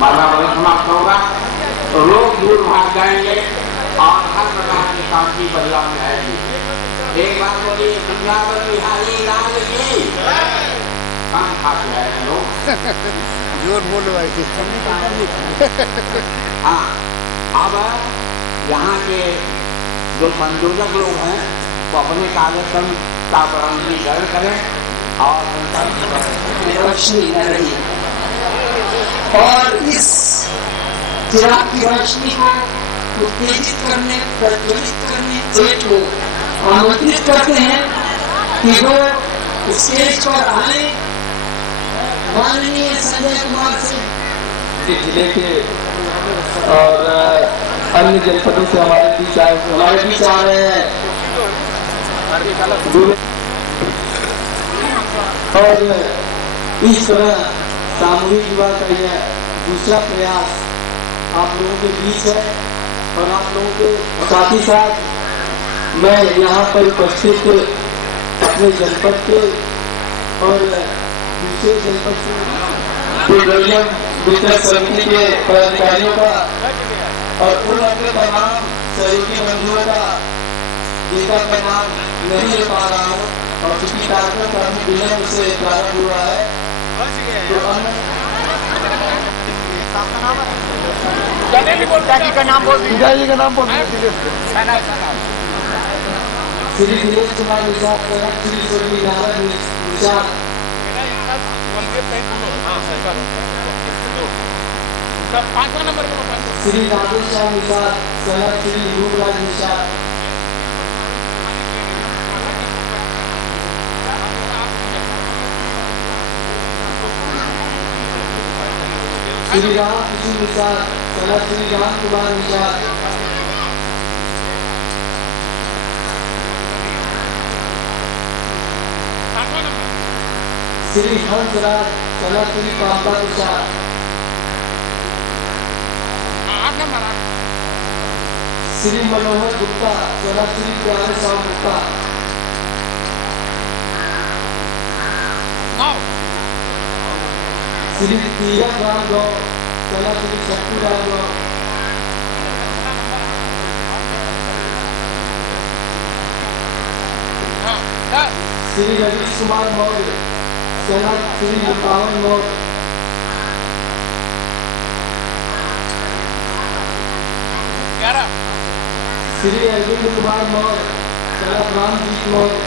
बाधा बल समाप्त होगा तो लोग दूर भाग जाएंगे और हर प्रकार की शांति बदलाव में आएगी। एक बात बोलिए, वृंदावन बिहारी लाल की कान खा के आए लोग। जोर बोलो भाई। हाँ, अब यहाँ के जो संयोजक लोग हैं वो अपने कार्यक्रम का वर्णन करें और रोशनी न रही और इस चिराग की रोशनी को उत्तेजित करने, प्रज्वलित करने सेठ को आमंत्रित करते हैं कि वो स्टेज पर आए। माननीय संजय कुमार सिंह जिले के और अन्य जनपदों से हमारे बीच आ रहे हैं और इस तरह सामूहिक विवाह का यह दूसरा प्रयास आप लोगों के बीच है और आप लोगों के साथ ही साथ मैं यहाँ पर उपस्थित अपने जनपद के और दूसरे जनपद से वितरण समिति के पदाधिकारियों का और उन अपने तमाम सहयोगी बंधुओं का जिनका मैं नाम नहीं ले पा रहा हूँ और चूंकि कार्यक्रम का विलंब से प्रारंभ हुआ है पिताजी का नाम बोल पिताजी का नाम बोल श्री दिनेश कुमार निषाद, श्री स्वर्गीय नारायण निषाद, श्री राधेश्याम निषाद, श्री रूपराज निषाद, श्री राम कृष्ण निषाद, श्री राम कुमार निषाद, श्री हंसराज, श्री कांता प्रसाद, श्री मनोहर गुप्ता, श्री प्यारे साहब गुप्ता, श्री तीरथ राम गौ, श्री शक्ति राम गौ, श्री रवीश कुमार मौर्य, श्री मुकावन मौर्य, श्री अरविंद कुमार मौर्य, रामजीत मौर्य,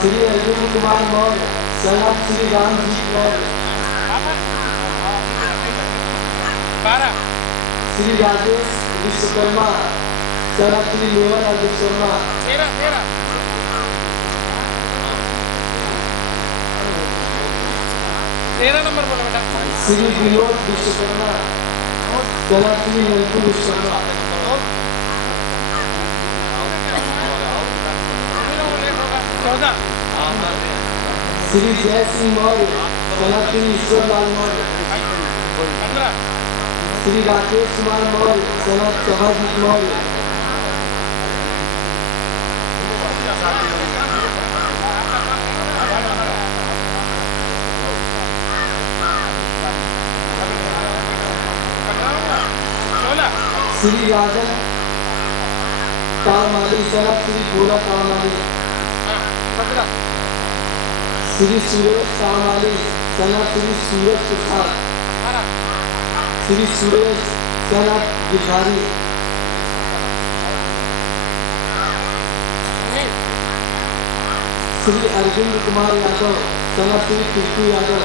श्री अरविंद कुमार मौर्य, श्री रामजीत मौर्य, श्री राजेश विश्वकर्मा, श्री मेवा विश्वकर्मा, तेरह नंबर बोला बेटा। श्री विनोद विश्वकर्मा, श्री नंदू विश्वकर्मा, श्री जय सिंह मौर्य, श्री ईश्वरलाल मौर्य, श्री राकेश कुमार मौर्य, चौहाजीत मौर्य, श्री राजन कामाली, श्री भोला कामाली, श्री सुरेश कामाली, श्री सूरज प्रसाद, श्री सुरेश बिहारी, श्री अरविंद कुमार यादव, सना श्री कीर्ति यादव,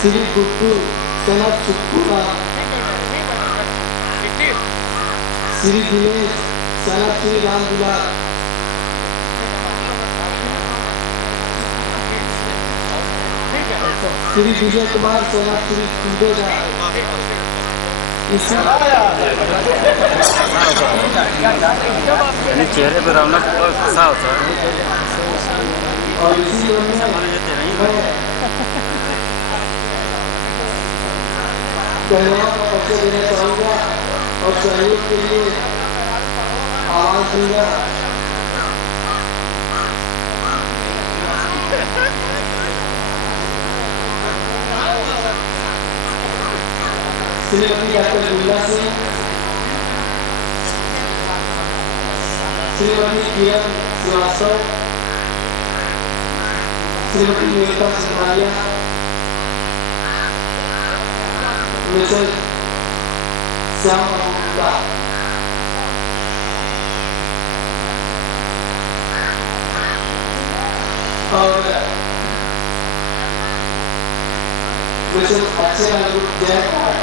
श्री गुड्डू सना चुप्पू, श्री दिनेश सना श्री राम दुलार, श्री विजय कुमार सना श्री सूबेदार, चेहरे पर रौनक फंसा होता है। और इसी कहना का परिचय देना चाहूँगा और सहयोग के लिए आवाज दूंगा। श्रीमती डॉक्टर गुल्ला सिंह, श्रीमती किरण श्रीवास्तव, श्रीमती मेघा सिंघानिया, मिस्टर श्याम गुप्ता, और मिस्टर अक्षय जयकुमार।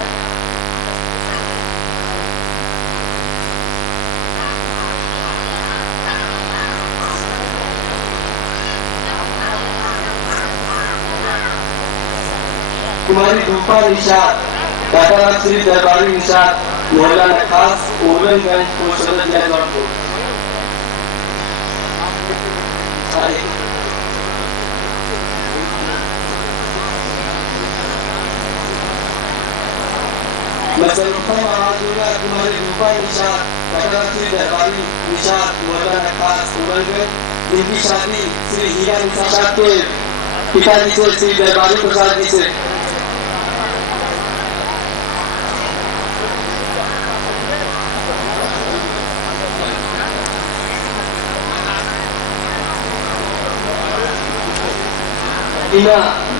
कुमारी रूपा निषाद, दादा श्री दरबारी निषाद, मोहल्ला नखास, ओरनगंज, पोस्टर जिला जौनपुर। मैं सर्वप्रथम आवाज दूंगा कुमारी रूपा निषाद, दादा श्री दरबारी निषाद, मोहल्ला नखास, ओरनगंज। इनकी शादी श्री हीरा निषाद के पिताजी से, श्री दरबारी प्रसाद जी से।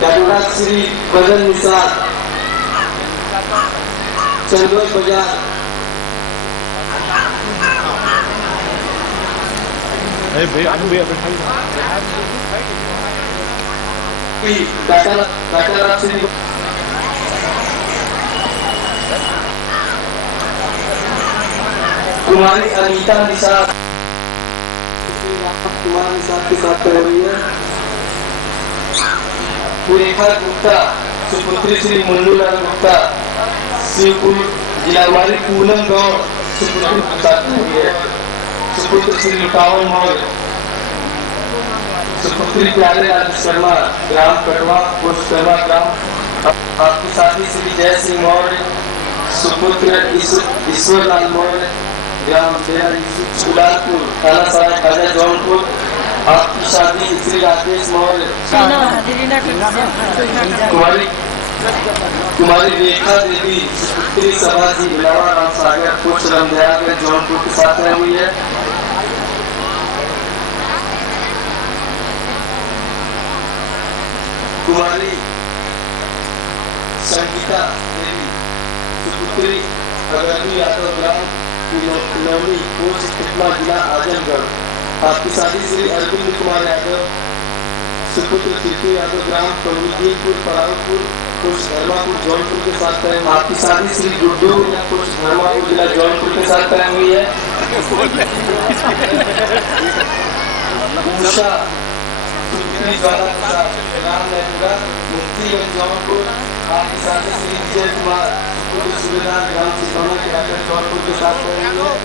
डॉक्टर श्री बदन निषाद, चंदोई बाजार। डॉक्टर श्री कुमारी अनीता निषाद, कुमार निषाद के साथ कर रही है। रेखा गुप्ता, सुपुत्री श्री मुन्नूलाल गुप्ता, शिवपुर जिला हमारी पूनम गौड़, सुपुत्री प्रसाद है। सुपुत्र श्री लुटावन मौर्य, सुपुत्री प्यारे लाल शर्मा, ग्राम कटवा, पोस्ट शर्मा ग्राम। आपकी साथी श्री जय सिंह मौर्य, सुपुत्र ईश्वर लाल मौर्य, ग्राम गुलालपुर, थाना सराय खाजा जौनपुर। आपकी शादी श्री राजेश मौर्य, कुमारी रेखा देवी, पुत्री सभाजी, इलावा राम सागर, पुष्प रमदयाल जौनपुर के साथ रह हुई है। कुमारी संगीता देवी, सुपुत्री अगरवी यादव, ग्राम नवमी, पोस्ट कुटमा, जिला आजमगढ़। आपकी शादी श्री अरविंद कुमार यादव, सुपुत्र कीर्ति यादव, ग्राम करुदीनपुर, परावपुर, पोस्ट धर्मापुर, जौनपुर के साथ तय। आपकी शादी श्री गुड्डू, पोस्ट धर्मापुर, जिला जौनपुर के साथ तय हुई है। उषा सुपुत्री ज्वाला प्रसाद, ग्राम नैपुरा, मुक्तिगंज, जौनपुर। आपकी शादी श्री विजय कुमार, सुपुत्र सूबेदार, ग्राम सिसौना के आकर जौनपुर के साथ तय हुई है।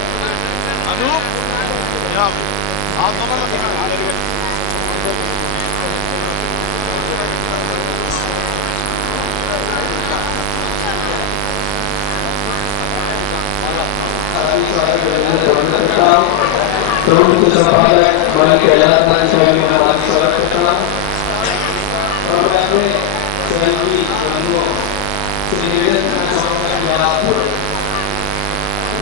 प्रमुख संपादक मन के स्वागत करता हूँ और मैं अपने सहयोगी बंधुओं से निवेदन करना चाहूँगा कि आप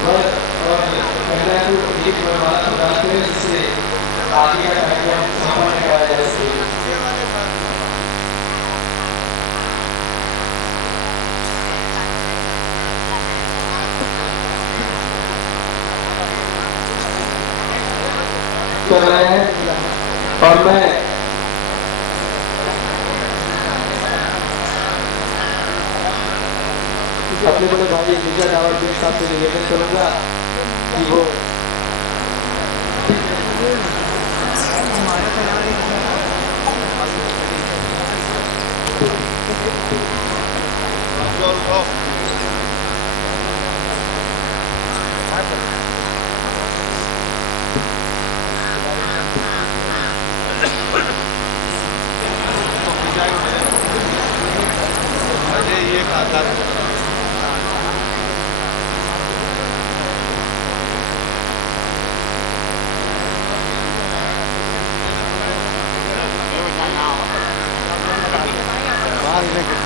वर्ग और महिला को एक माला प्रदान करें जिससे आगे का कार्यक्रम संपन्न कराया जा सके। कर रहे हैं। और मैं अपने बड़े भाई विजय रावत के साथ से निवेदन करूंगा कि वो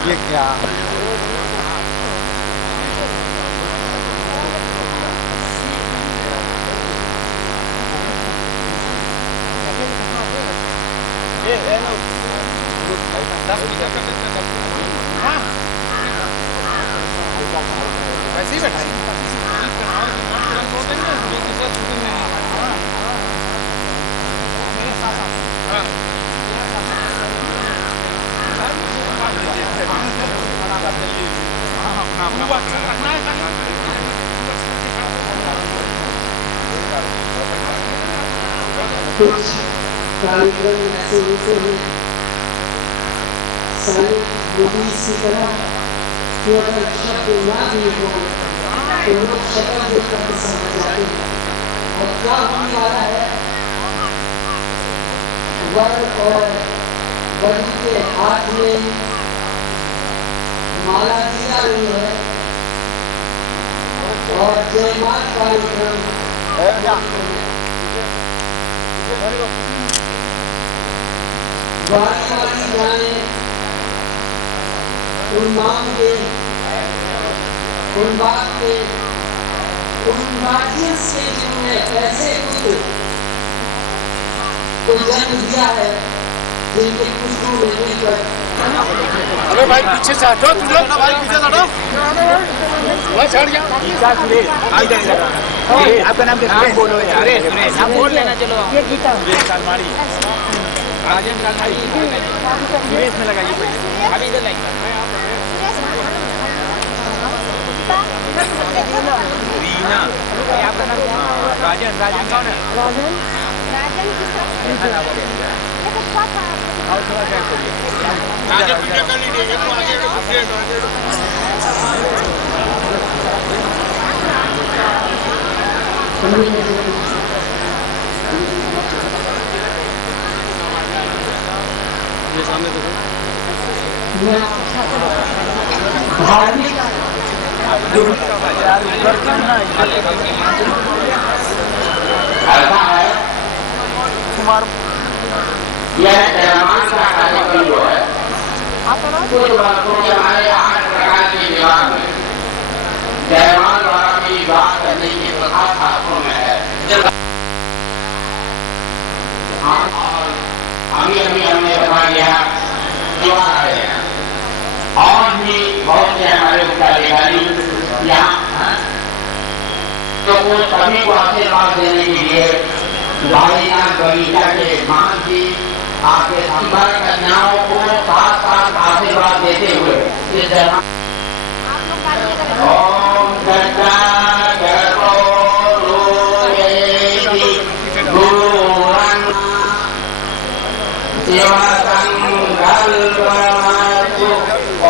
ये क्या वैसे ही बैठा कुछ कार्यक्रम ऐसे होते हैं सारे लोग इसी तरह कि अगर शब्द ना भी हो तो लोग शक्ल देख करके समझ जाते हैं। और क्या होने वाला है, वर और वधू के हाथ में माला दी जा रही है और जयमाल कार्यक्रम गाने वाली गाने उन नाम के उन बात के उन गार्जियन से जिन्होंने ऐसे पुत्र को जन्म दिया है जिनके खुशबू लेने पर। अरे भाई पीछे से हटो तुम लोग ना भाई पीछे से हटो वहाँ चढ़ जाओ आपका नाम क्या बोलो यार नाम बोल लेना चलो ये गीता कालमाड़ी राजन कालमाड़ी सुरेश में लगाइए अभी इधर लाइक रीना आपका नाम राजन राजन कौन है राजन राजन और थोड़ा क्या करिए राजन पीछे कर लीजिए ये तो आगे ये सामने देखो धार्मिक ऐसा है यह जयमाल का कार्यक्रम जो है कुछ वर्षों के हमारे 8 प्रकार के विवाह में जयमाल द्वारा भी विवाह करने की प्रथा शास्त्रों में है। अभी हमने बताया विवाह रहे हैं और भी बहुत से हमारे उत्तराधिकारी यहाँ तो वो सभी को आशीर्वाद देने के लिए भाईनाथ बगीचा के मान जी आपके संपर्क कन्याओं को साथ साथ आशीर्वाद देते हुए इस जगह ओम गजा गो रोएगी गुरुवन शिव संकल्पमस्तु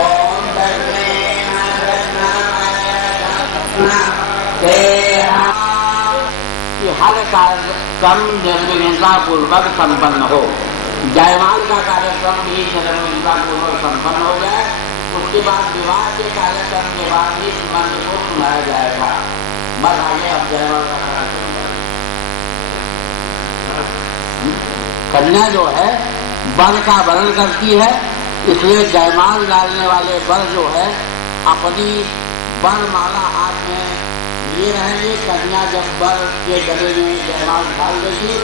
ओम हर कार्यक्रम निर्विघ्नता पूर्वक संपन्न हो। जयमाल का कार्यक्रम भी निर्विघ्नता पूर्वक संपन्न हो जाए, उसके बाद विवाह के कार्यक्रम के बाद ही मंत्र को सुनाया जाएगा। बस आगे अब जयमाल का कार्यक्रम कन्या जो है वर का वर्ण करती है, इसलिए जयमाल डालने वाले वर जो है अपनी वरमाला हाथ में लिए रहेंगे। कन्या जब वर के गले में जयमाल डाल देगी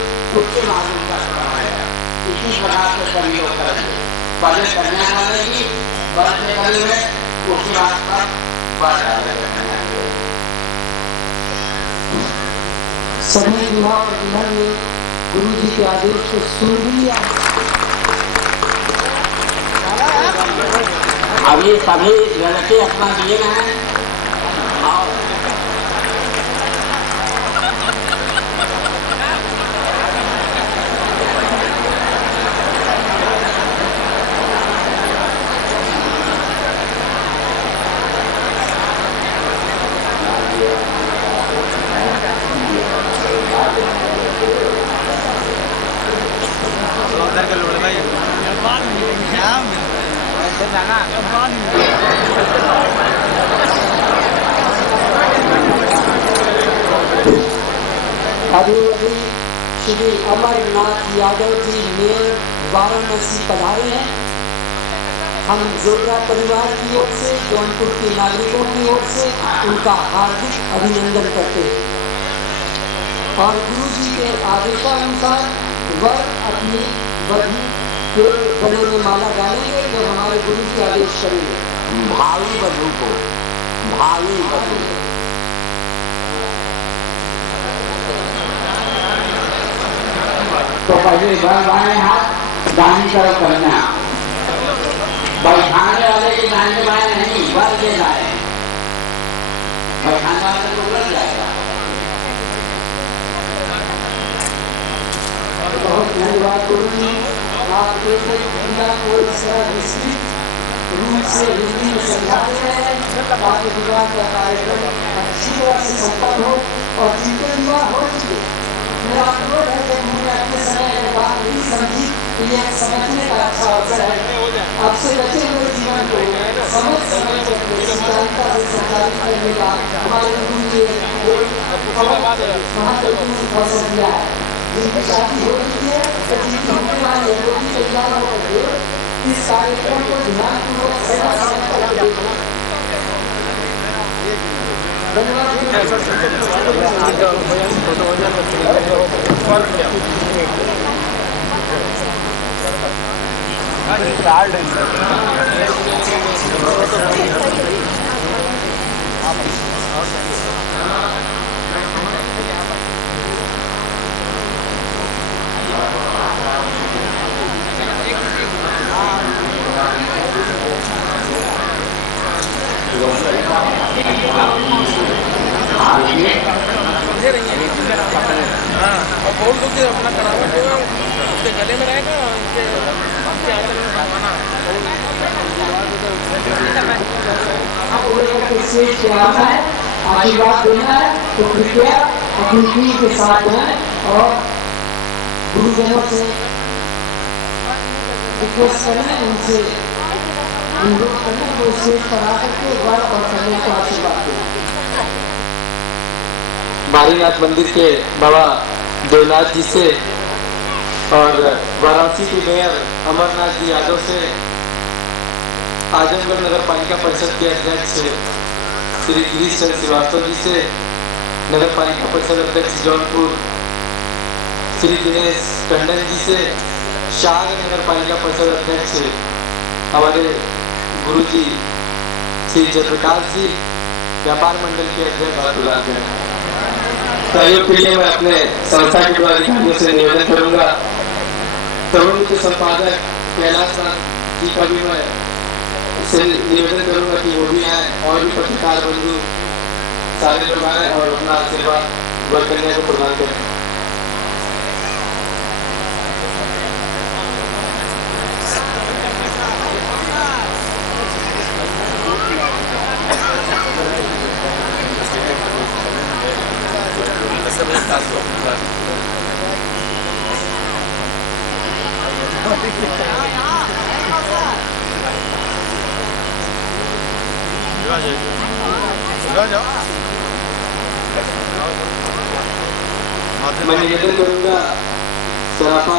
उसके बाद उनका कराएगा। इसी प्रकार से सभी लोग करेंगे। पहले कन्या डालेगी वर के गले में, उसके बाद वर डालेगा। सभी विवाह और दुल्हन में गुरु जी के आदेश को सुन लिया। अभी सभी लड़के अपना लिए हैं और अभी अभी श्री अमरनाथ यादव जी मेयर वाराणसी पधारे हैं। हम जोड़ा परिवार की ओर से, जौनपुर के नागरिकों की ओर से उनका हार्दिक अभिनंदन करते हैं और गुरु जी के आदेशानुसार वर अपनी वधू के गले में माला डालेंगे जब हमारे गुरु जी आदेश करेंगे। भावी वधू को, भावी वधू तो पहले बाएं हाथ दाहिनी तरफ करना, बैठाने वाले के दाहिने बाएं नहीं, वर के दाएं, बैठाने वाले को लग जाएगा। बहुत धन्यवाद गुरु जी, आप एक क्रिया को इस तरह विस्तृत रूप से हिंदी में समझाते हैं ताकि विवाह का कार्यक्रम अच्छी तरह से संपन्न हो। और जिनके विवाह हो चुके, मेरा अनुरोध है कि उन्होंने अपने समय में बात नहीं समझी तो ये समझने का अच्छा अवसर है। आपसे बचे हुए जीवन को समय समय पर सुचारुता से संचालित करने का हमारे गुरु जी महत्वपूर्ण अवसर दिया है। जिनकी शादी हो चुकी है तो जिनकी होने वाली है वो भी तैयार होकर इस कार्यक्रम को ध्यानपूर्वक सेवा समय पर और बोल दो कि अपना करावा उसके गले में रहेगा, उसके आशीर्वाद देना है तो कृपया अपनी के साथ हैं और गुरुजनों से रिक्वेस्ट करें, उनसे अनुरोध करें तो स्टेज पर आकर के वर और कन्या को आशीर्वाद दें। बारीनाथ मंदिर के बाबा देवनाथ जी से और वाराणसी के मेयर अमरनाथ जी यादव से, आजमगढ़ नगर पालिका परिषद के अध्यक्ष श्री गिरीश चंद्र श्रीवास्तव जी से, नगर पालिका परिषद अध्यक्ष जौनपुर श्री दिनेश टंडन जी से, शाहगंज नगर पालिका परिषद अध्यक्ष हमारे गुरु जी श्री जयप्रकाश जी, व्यापार मंडल के अध्यक्ष सहयोग के लिए मैं अपने संस्था के पदाधिकारियों से निवेदन करूंगा। तरुण के संपादक कैलाश नाथ जी का भी मैं से निवेदन करूंगा कि वो भी आए और भी पत्रकार बंधु सारे लोग आए और अपना आशीर्वाद वर कन्या को प्रदान करें। मैं निवेदन करूंगा सराफा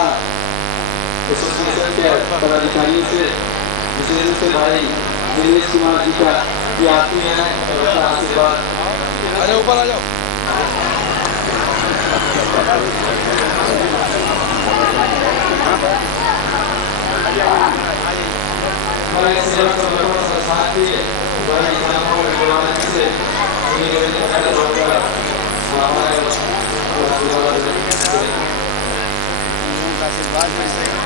एसोसिएशन के पदाधिकारियों से, विशेष रूप से भाई दिनेश कुमार जी का कि आत्मीय है और आशीर्वाद। ऊपर आ जाओ। हमारे सेवा संस्था के बड़े किसानों से निवेदन करना होगा हमारे आशीर्वाद मिलते हैं।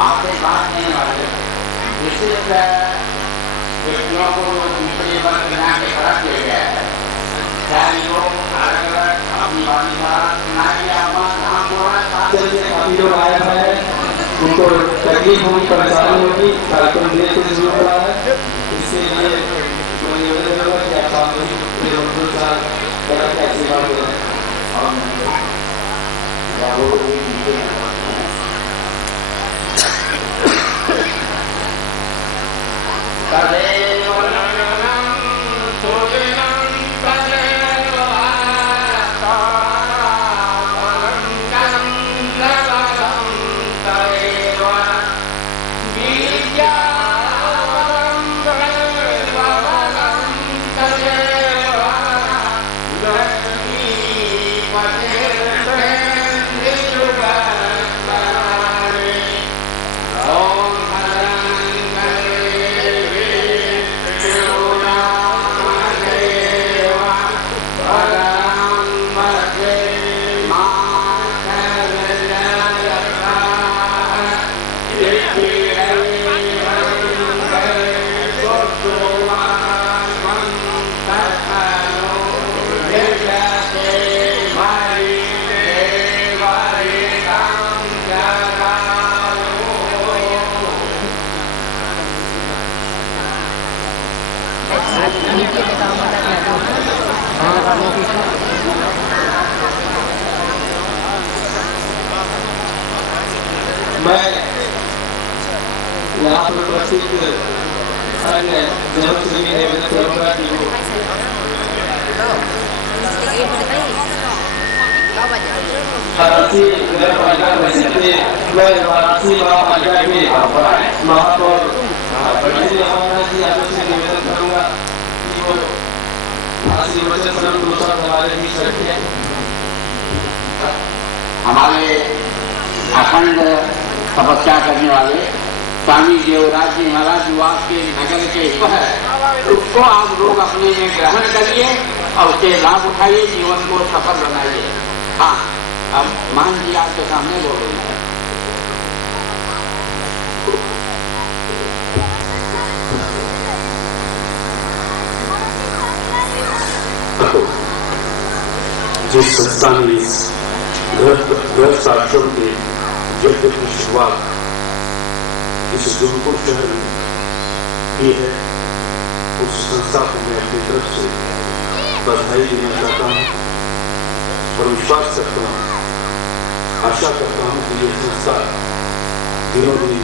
आपसे बात नहीं वाले विशेष व्यक्तियों को जो दूसरे वर्ग यहाँ के तरफ ले गया है, चाहे लोग अलग अलग अपनी वाणी का काफी लोग आए हैं, उनको तकलीफ होगी, परेशानी होगी, कार्यक्रम देर से शुरू हो रहा है, इसके लिए मैं निवेदन करूँगा कि आप अपने लोगों के साथ क्या आशीर्वाद दें। मैं यहाँ पर उपस्थित अन्य जनों से भी निवेदन करूँगा कि वाराणसी नगर पालिका परिषद के वाराणसी महापालिका के महापौर जी आप से निवेदन करूँगा कि वो आशीर्वचन प्रसाद हमारे बीच रखें। हमारे अखंड तपस्या करने वाले स्वामी देवराज जी महाराज युवा के नगर के ईश्वर है, उसको आप लोग अपने में ग्रहण करिए और उससे लाभ उठाइए, जीवन को सफल बनाइए। हाँ, अब मान जी आपके सामने बोलेंगे। जिस संस्था ने इस गृहस्थ आश्रम के यज्ञ की शुरुआत इस जौनपुर शहर में की है, उस संस्था को मैं अपनी तरफ से बधाई देना चाहता हूँ और विश्वास करता हूँ, आशा करता हूँ कि ये संस्था दिनों दिन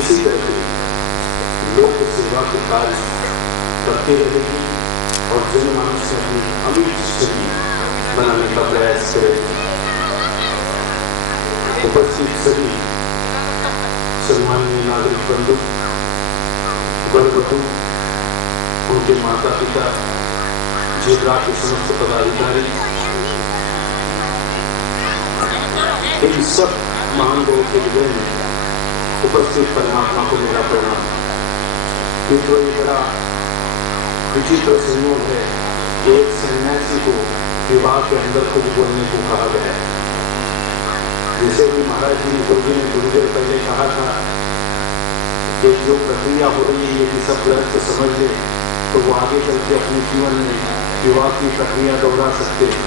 इसी तरह के लोक सेवा के कार्य करती रहेगी और जनमानस से अपनी अमिट स्थिति बनाने का प्रयास करेगी। उपस्थित सभी सम्माननीय नागरिक बंधु, गर्भवतु, उनके माता पिता, जिला के समस्त पदाधिकारी, इन सब महान लोगों के हृदय में उपस्थित परमात्मा को मेरा प्रणाम। ये तो एक बड़ा विचित्र संयोग है कि एक सन्यासी को विवाह के अंदर कुछ बोलने को कहा गया है। जैसे कि महाराज जी गुरु जी ने थोड़ी देर पहले कहा था कि जो प्रक्रिया हो रही है यदि सब गलत समझ ले तो वो आगे चल के अपने जीवन में विवाह की प्रक्रिया दोहरा सकते हैं।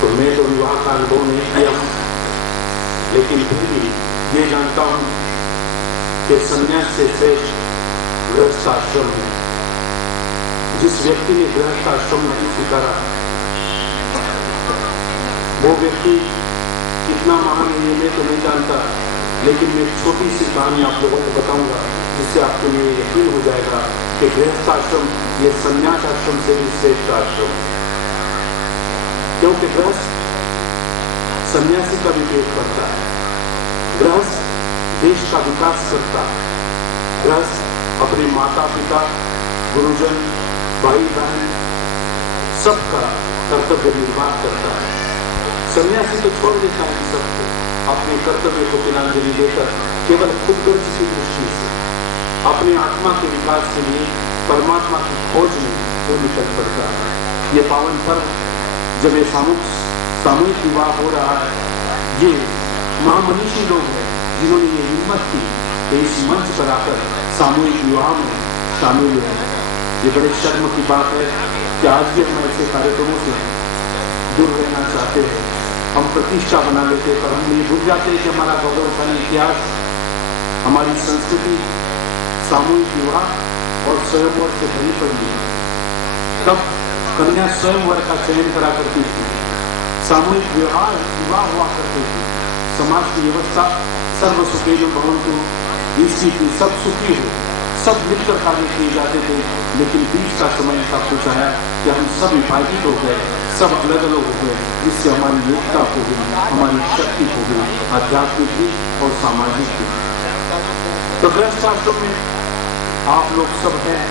तो मैं तो विवाह का अनुभव नहीं किया हूँ, लेकिन फिर भी ये जानता हूँ कि संन्यास से श्रेष्ठ गृहस्थ आश्रम है। जिस व्यक्ति ने गृहस्थ आश्रम नहीं स्वीकारा वो व्यक्ति कितना महान है ये मैं तो नहीं जानता, लेकिन मैं छोटी सी कहानी आप लोगों को बताऊंगा जिससे आपको ये यकीन हो जाएगा कि गृहस्थ आश्रम ये संन्यास आश्रम से भी श्रेष्ठ आश्रम है। क्योंकि गृहस्थ सन्यासी का भी पेट करता है, गृहस्थ देश का विकास करता है, गृहस्थ अपने माता पिता, गुरुजन, भाई बहन सबका कर्तव्य निर्वाह करता है। सन्यासी तो छोड़ देता है सबको, अपने कर्तव्य को तिलांजलि देकर केवल खुदगर्ज की दृष्टि से अपने आत्मा के विकास के लिए परमात्मा की खोज में वो निकल पड़ता है। ये पावन पर्व जब ये सामूहिक विवाह हो रहा है, ये महामनीषी लोग हैं जिन्होंने ये हिम्मत की कि इस मंच पर आकर सामूहिक विवाह में शामिल हुए। ये बड़े शर्म की बात है कि आज भी हम ऐसे कार्यक्रमों से दूर रहना चाहते हैं। हम प्रतिष्ठा बना लेते पर हम ये भूल जाते हैं कि हमारा गौरवशाली इतिहास, हमारी संस्कृति सामूहिक विवाह और स्वयंवर से भरी पड़ी है। तब कन्या स्वयंवर का चयन करा करती थी, सामूहिक विवाह हुआ करते थे, समाज की व्यवस्था सर्व सुखेन भवन्तु, इसी की सब सुखी हो, सब मिलकर कार्य किए जाते थे। लेकिन बीच का समय ऐसा कुछ आया कि हम सब विभाजित हो गए, सब अलग अलग हो गए, जिससे हमारी एकता हो गई, हमारी शक्ति हो गई, आध्यात्मिक भी और सामाजिक भी। तो गृहस्थाश्रम में आप लोग सब हैं,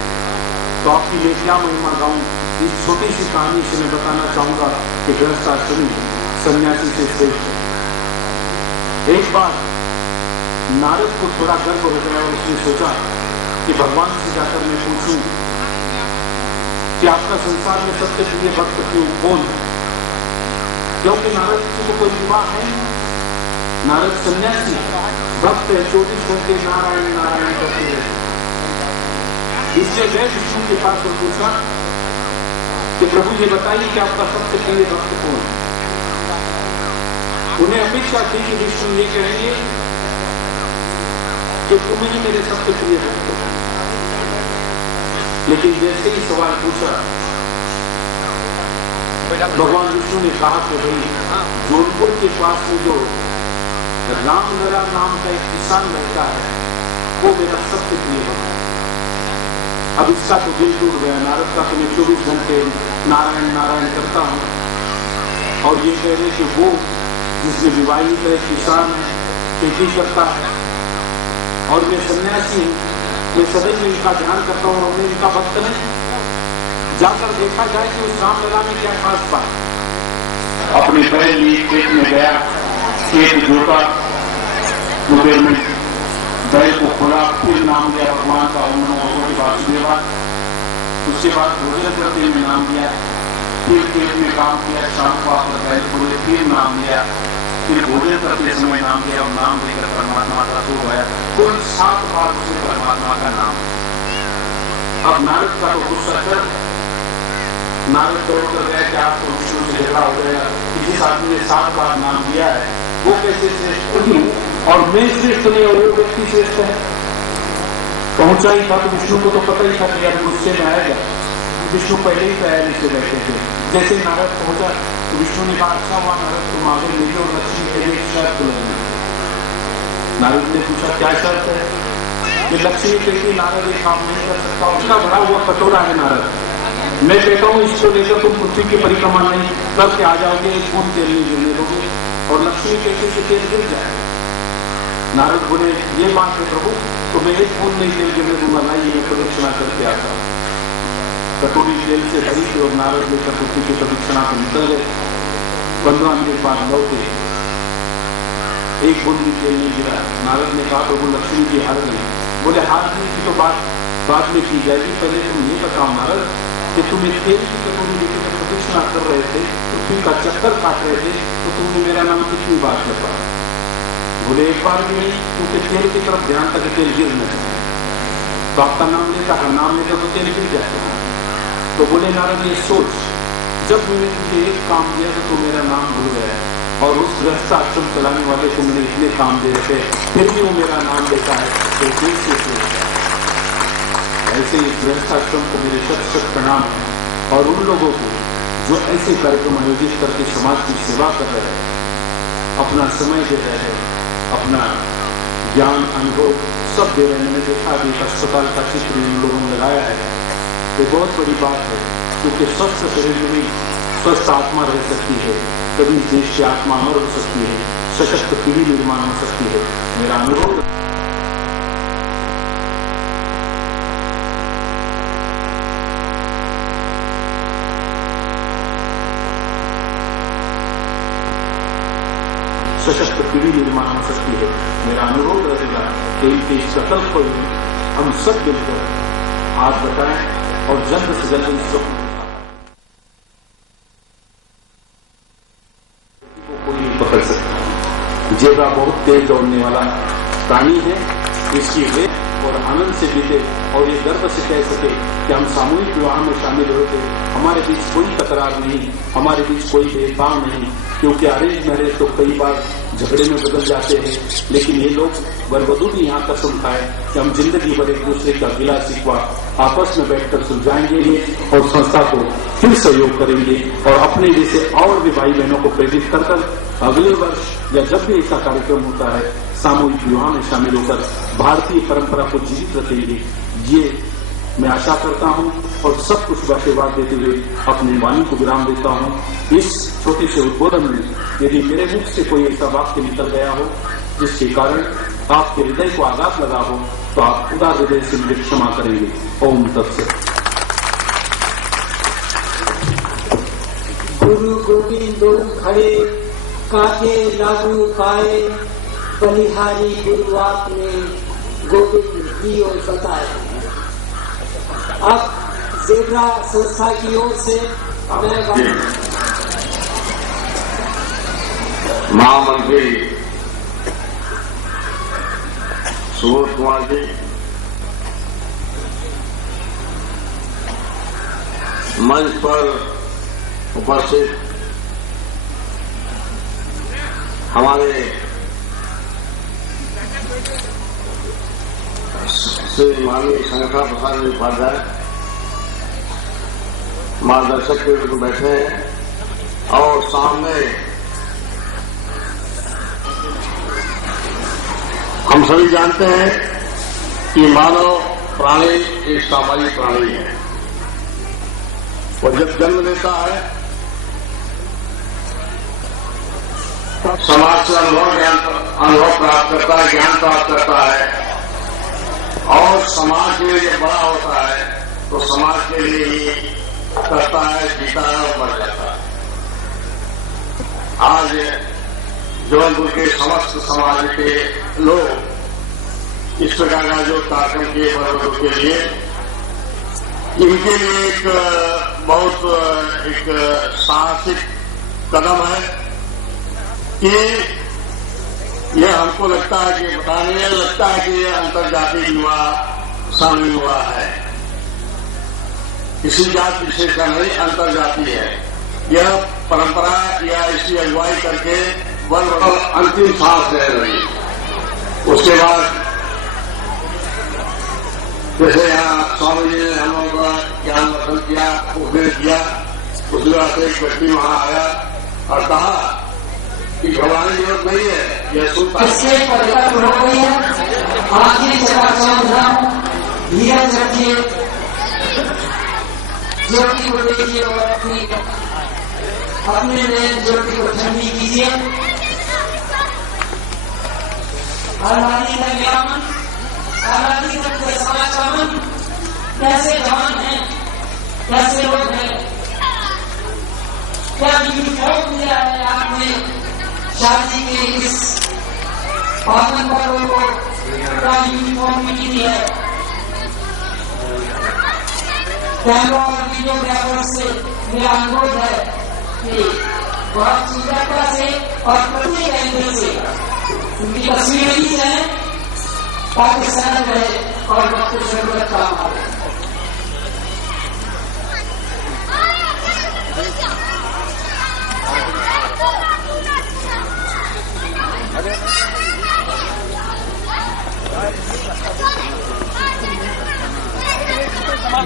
तो आपकी मैं क्या महिमा गाऊं। इस छोटी सी कहानी से मैं बताना चाहूंगा कि गृहस्थाश्रमी सन्यासी से श्रेष्ठ है। एक बार नारद को थोड़ा गर्व हो गया और उसने सोचा कि भगवान से जाकर मैं पूछूं कि आपका संसार में सबसे प्रिय भक्त क्यों कौन है, क्योंकि नारद जी को कोई विवाह है नहीं। नारद सन्यासी भक्त है, 24 घंटे नारायण नारायण करते रहते। इसलिए गए विष्णु के पास और पूछा कि प्रभु ये बताइए कि आपका सबसे प्रिय भक्त कौन है। उन्हें अपेक्षा थी कि विष्णु ये कहेंगे कि तुम ही मेरे सबसे प्रिय भक्त हो। लेकिन जैसे ही सवाल पूछा, भगवान विष्णु ने कहा कि भाई जोधपुर के पास में जो रामलला नाम का एक किसान रहता है, वो मेरा सबसे प्रिय भक्त है। अब इसका तो दिल टूट गया। नारद का तो मैं 24 घंटे नारायण नारायण करता हूं और ये कह रहे कि वो जिसमें विवाहित है, किसान है, खेती करता है और मैं सन्यासी हूं, मैं सदैव इनका ध्यान करता हूं और मैं इनका भक्त नहीं। जाकर देखा जाए कि उस रामलला में क्या खास बात। अपने बैल लिए खेत में गया, खेत जोता, मुझे में बैल को खोला, फिर नाम लिया भगवान का ओम नमो भगवते वासुदेवा। उसके बाद भोजन करते हुए नाम लिया, फिर खेत में काम किया, शाम को आकर बैल खोले, फिर नाम लिया, फिर भोजन करते समय नाम लिया और नाम लेकर परमात्मा का हो गया। कुल 7 बार उसे परमात्मा का नाम। अब नारद का तो गुस्सा कर, नारद दौड़ कर गया कि आपको विष्णु से झगड़ा हो गया कि जिस आदमी ने 7 बार नाम दिया है वो कैसे श्रेष्ठ और मैं श्रेष्ठ नहीं और वो व्यक्ति श्रेष्ठ है। पहुंचा ही था तो विष्णु को तो पता ही था कि अब गुस्से में आएगा। विष्णु पहले ही तैयारी से बैठे थे। जैसे नारद पहुंचा तो विष्णु ने कहा, अच्छा हुआ नारद तुम आगे मेरी और लक्ष्मी के लिए शर्त लगी। नारद ने पूछा क्या शर्त है। कि लक्ष्मी कहती नारद ये काम नहीं कर सकता, उसका भरा हुआ कटोरा है नारद, मैं कहता हूँ इसको लेकर तुम पृथ्वी की परिक्रमा नहीं करके आ जाओगे, एक बूंद तेल नहीं गिरने दोगे। और लक्ष्मी कहती कि तेल गिर जाएगा। नारद बोले ये बात है प्रभु, तो मैं एक बूंद नहीं तेल गिरने दूंगा, ना ये प्रदक्षिणा करके आता। कटोरी तेल से भरी थी और नारद लेकर पृथ्वी की प्रदक्षिणा को निकल गए। 15 मिनट बाद लौटे, एक बूंद भी तेल नहीं गिरा। नारद ने कहा प्रभु लक्ष्मी की हार गई। बोले हारने की तो बात बाद में की जाएगी, पहले तुम ये बताओ नारद कि तुम एक तेल की कटोरी लेकर प्रदक्षिणा कर रहे थे, पृथ्वी का चक्कर काट रहे थे, तो तुमने मेरा नाम कितनी बार जपा। बोले एक बार भी नहीं, क्योंकि तेल की तरफ ध्यान तक तेल गिर न जाए। तो आपका नाम लेता है, नाम लेकर तो तेल गिर जाता है। तो बोले नारद ये सोच, जब मैंने तुझे एक काम दिया तो तू मेरा नाम भूल गया और उस गृहस्थ आश्रम चलाने वाले को मैंने इतने काम दे रखे, फिर भी वो मेरा नाम लेता है तो देश से ऐसे ही गृहस्थ आश्रम को मेरे शत प्रणाम है। और उन लोगों को जो ऐसे कार्यक्रम आयोजित करके समाज की सेवा कर रहे हैं, अपना समय दे रहे हैं, अपना ज्ञान अनुभव सब दे रहे हैं। मैंने देखा अभी एक अस्पताल का चित्र इन लोगों ने लगाया है, ये बहुत बड़ी बात है, क्योंकि स्वस्थ शरीर में ही स्वस्थ आत्मा रह सकती है, तभी देश की आत्मा अमर हो सकती है, सशक्त पीढ़ी निर्माण हो सकती है। मेरा अनुरोध सशक्त पीढ़ी निर्माण हो सकती है। मेरा अनुरोध रहेगा कि इनके संकल्प को हम सब मिलकर हाथ बताएं और जल्द से जल्द इस स्वप्न को कोई नहीं पकड़ सकता। जेबरा बहुत तेज दौड़ने वाला प्राणी है, इसकी वेग और आनंद से जीते और ये गर्व से कह सके कि हम सामूहिक विवाह में शामिल होते, हमारे बीच कोई तकरार नहीं, हमारे बीच कोई भेदभाव नहीं, क्योंकि अरेंज मैरिज तो कई बार झगड़े में बदल जाते हैं, लेकिन ये लोग वरवधू भी यहाँ कसम खाए कि हम जिंदगी भर एक दूसरे का गिला शिकवा आपस में बैठकर सुलझाएंगे और संस्था को फिर सहयोग करेंगे और अपने जैसे और भी भाई बहनों को प्रेरित कर अगले वर्ष या जब भी ऐसा कार्यक्रम होता है सामूहिक विवाह में शामिल होकर भारतीय परंपरा को जीवित रखेंगे। ये मैं आशा करता हूं और सब कुछ आशीर्वाद देते हुए अपनी वाणी को विराम देता हूं। इस छोटे से उद्बोधन में यदि मेरे मुख से कोई ऐसा वाक्य निकल गया हो जिसके कारण आपके हृदय को आघात लगा हो तो आप उदार हृदय से मुझे क्षमा करेंगे। ओम तत्सत। गुरु गोविंद खड़े काके लागू पाए, बलिहारी गुरुवात ने गोविंद की ओर बताए। अब जेबरा संस्था की ओर से महामंत्री सुबोध कुमार जी, मंच पर उपस्थित हमारे श्री माननीय शंकर प्रसाद उपाध्याय मार्गदर्शक के रूप में बैठे हैं और सामने हम सभी जानते हैं कि मानव प्राणी एक सामाजिक प्राणी है। वो जब जन्म लेता है समाज से अनुभव प्राप्त करता है, ज्ञान प्राप्त करता है और समाज के लिए जब बड़ा होता है तो समाज के लिए ही करता है, जीता है और मर जाता है। आज जौनपुर के समस्त समाज के लोग इस प्रकार का जो कार्यक्रम किए वरवधू के लिए, इनके लिए एक बहुत एक साहसिक कदम है कि यह हमको लगता है कि बताने लगता है कि यह अंतर्जातीय विवाह शामिल हुआ है, किसी जात विशेष का नहीं, अंतर्जातीय है। यह परंपरा या इसकी अगुवाई करके वरवधू अंतिम सांस ले रही। उसके बाद जैसे यहाँ स्वामी जी ने हम लोगों का ज्ञान वर्धन किया, उपदेश दिया, उस जगह से एक व्यक्ति वहां आया और कहा कि घबराने की जरूरत नहीं है, यह सुनता इससे परिवर्तन हो गई है। आखिरी धीरज रखिए, ज्योति को देखिए और अपने में ज्योति को ठंडी कीजिए। आजादी का ज्ञान, आजादी का समाचार, कैसे जवान है, कैसे लोग हैं, क्या यूनिफॉर्म दिया है आपने शादी के इस पावन पर्व को, क्या यूनिफॉर्म की दी है। कैमरा और वीडियोग्राफर से मेरा अनुरोध है कि बहुत सुंदरता से और प्रत्येक एंगल से उनकी तस्वीरें ली जाए ताकि सरल रहे और वक्त जरूरत काम आए।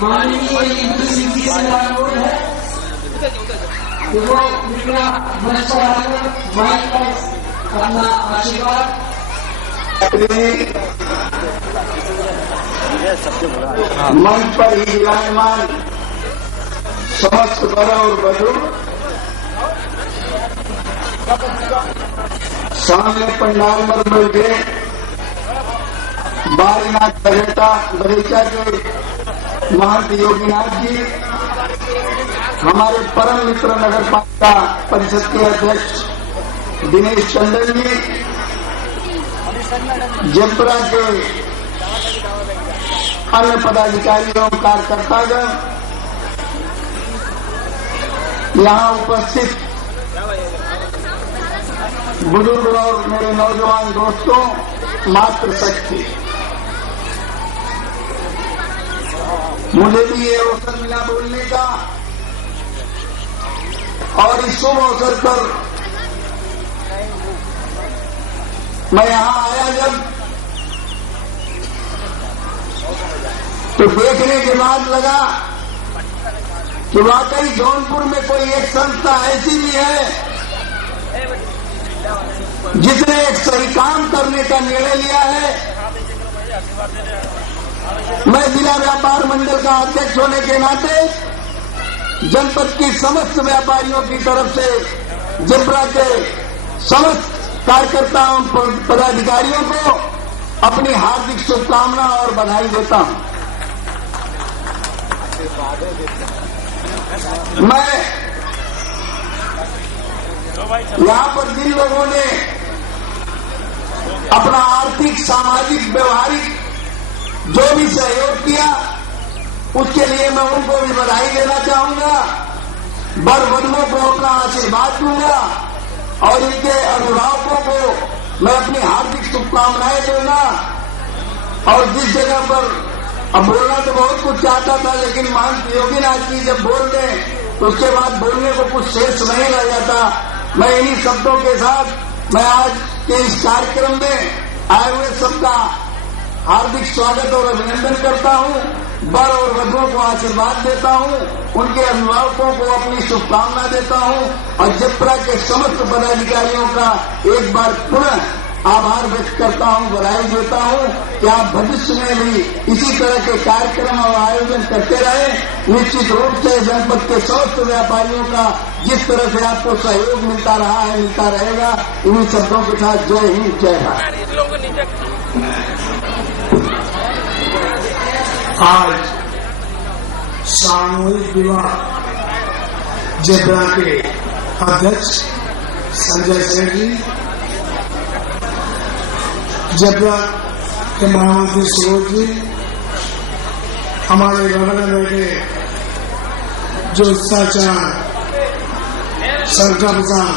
माननीय हिंदू सिंह से अनुरोध है कि वो कृपया मंच पर आकर माइक पर अपना आशीर्वाद मंच पर ही विराजमान समस्त वर और वधू सामने पंडाल पर बैठे बारीनाथ बगीचा के महंत योगीनाथ जी, हमारे परम मित्र नगर पालिका परिषद के अध्यक्ष दिनेश टंडन जी, जेपरा के अन्य पदाधिकारियों कार्यकर्तागण, यहाँ उपस्थित बुजुर्ग और मेरे नौजवान दोस्तों, मातृशक्ति, मुझे भी ये अवसर मिला बोलने का और इस शुभ अवसर पर मैं यहाँ आया जब तो देखने के बाद लगा कि वाकई जौनपुर में कोई एक संस्था ऐसी भी है जिसने एक सही काम करने का निर्णय लिया है। मैं जिला व्यापार मंडल का अध्यक्ष होने के नाते जनपद की समस्त व्यापारियों की तरफ से जेपरा के समस्त कार्यकर्ताओं पदाधिकारियों को अपनी हार्दिक शुभकामना और बधाई देता हूं। मैं यहाँ पर जिन लोगों ने अपना आर्थिक, सामाजिक, व्यवहारिक जो भी सहयोग किया उसके लिए मैं उनको भी बधाई देना चाहूंगा, बर वधुओं को अपना आशीर्वाद दूंगा और इनके अभिभावकों को मैं अपनी हार्दिक शुभकामनाएं दूंगा। और जिस जगह पर अब बोलना तो बहुत कुछ चाहता था, लेकिन महंत योगीनाथ जी जब बोल दें तो उसके बाद बोलने को कुछ शेष नहीं रह जाता। मैं इन्हीं शब्दों के साथ मैं आज के इस कार्यक्रम में आए हुए सबका हार्दिक स्वागत और अभिनंदन करता हूं। बर और वधुओं को आशीर्वाद देता हूं, उनके अभिभावकों को अपनी शुभकामना देता हूं और जेपरा के समस्त पदाधिकारियों का एक बार पुनः आभार व्यक्त करता हूं, बधाई देता हूं कि आप भविष्य में भी इसी तरह के कार्यक्रम और आयोजन करते रहे। निश्चित रूप से जनपद के समस्त व्यापारियों का जिस तरह से आपको सहयोग मिलता रहा है, मिलता रहेगा। इन्हीं शब्दों के साथ जय हिंद, जय भारत। आज सामूहिक विवाह जेपरा के अध्यक्ष संजय सेठ जी, जेपरा के महामंत्री सुबोध जी, हमारे गवर्नर में बैठे जो चाचा शंकर प्रसाद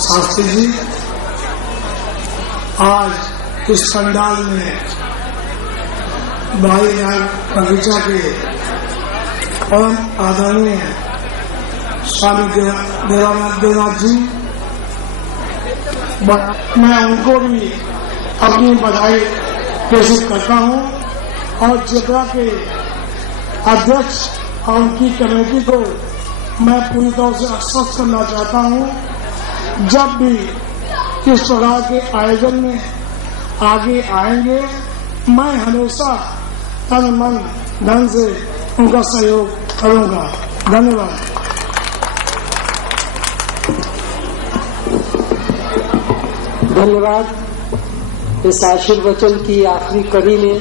शास्त्री जी, आज इस पंडाल में भाई बगीचा के परम आदरणीय स्वामी देवनाथ जी, मैं उनको भी अपनी बधाई प्रेषित करता हूं और जेपरा के अध्यक्ष और उनकी कमेटी को मैं पूरी तरह से आश्वस्त करना चाहता हूं, जब भी इस प्रकार के आयोजन में आगे आएंगे मैं हमेशा तन मन धन से उनका सहयोग करूंगा। धन्यवाद। धन्यवाद। इस आशीर्वचन की आखिरी कड़ी में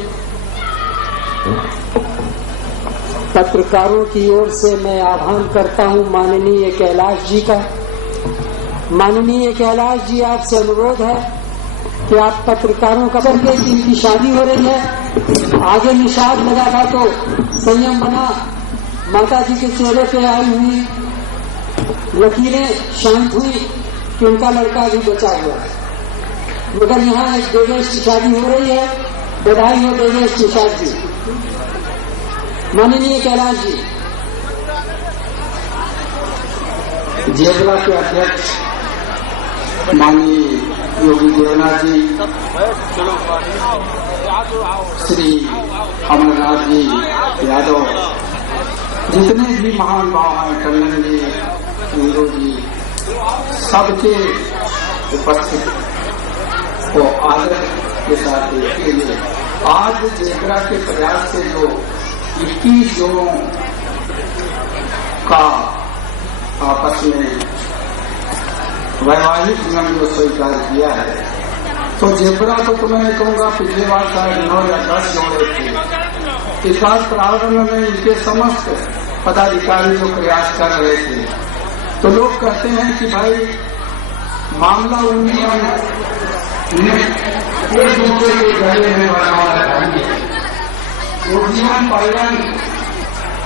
पत्रकारों की ओर से मैं आह्वान करता हूं माननीय कैलाश जी का। माननीय कैलाश जी, आपसे अनुरोध है कि आप पत्रकारों का करके जिनकी शादी हो रही है, आगे निषाद लगा था तो संयम बना, माता जी के चेहरे पे आई हुई लकीरें शांत हुई कि उनका लड़का भी बचा हुआ है। मगर यहाँ एक देवेश की शादी हो रही है, बधाई हो देवेश निषाद जी। माननीय कैलाश जी। जेपरा के अध्यक्ष माननीय योगी देवनाथ जी, श्री अमरनाथ जी यादव, जितने भी महान भाव हैं, टंडन जी, हिंदू जी, सबके उपस्थित को आदर के साथ देखते हुए आज जेपरा के प्रयास से जो 21 जोड़ों का आपस में वैवाहिक जीवन जो स्वीकार किया है, तो जेपरा तो मैं कहूँगा पिछले बार 9 या 10 जोड़े थे। इस बार प्रारंभ में इनके समस्त पदाधिकारी जो प्रयास कर रहे थे, तो लोग कहते हैं कि भाई मामला उन्नयन एक दूसरे के गले में बराबर रहेंगे। उद्यम पालन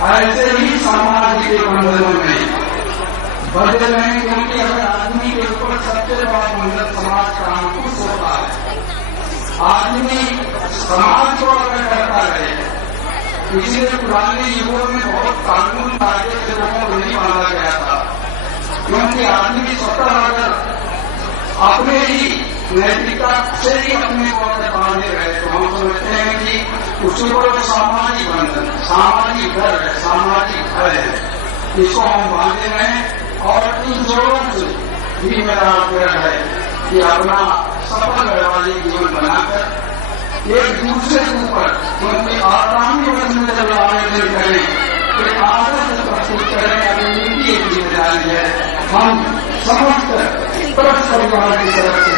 ऐसे ही समाज के बंधनों में बदल रहे, क्योंकि अगर आदमी के ऊपर सबसे बड़ा बंधन समाज का अंकुश होता है, आदमी समाज को अगर करता रहे। इसलिए पुराने युगों में बहुत कानून कायदे से लोगों को नहीं माना गया था, क्योंकि आदमी स्वतः अगर अपने ही नैतिकता से ही अपने को अगर बांधे रहे तो हम समझते हैं कि उसके ऊपर सामाजिक बंधन, सामाजिक घर है, सामाजिक घर है, इसको हम बांधे रहें। और इन जोड़ों से भी मेरा आग्रह है कि अपना सफल वैवाहिक जीवन बनाकर एक दूसरे के ऊपर, क्योंकि आगामी वर्ष में जब आवेदन करें एक आदर्श प्रस्तुत करें, अगर उनकी एक जिम्मेदारी है। हम समस्त परिवार की तरफ से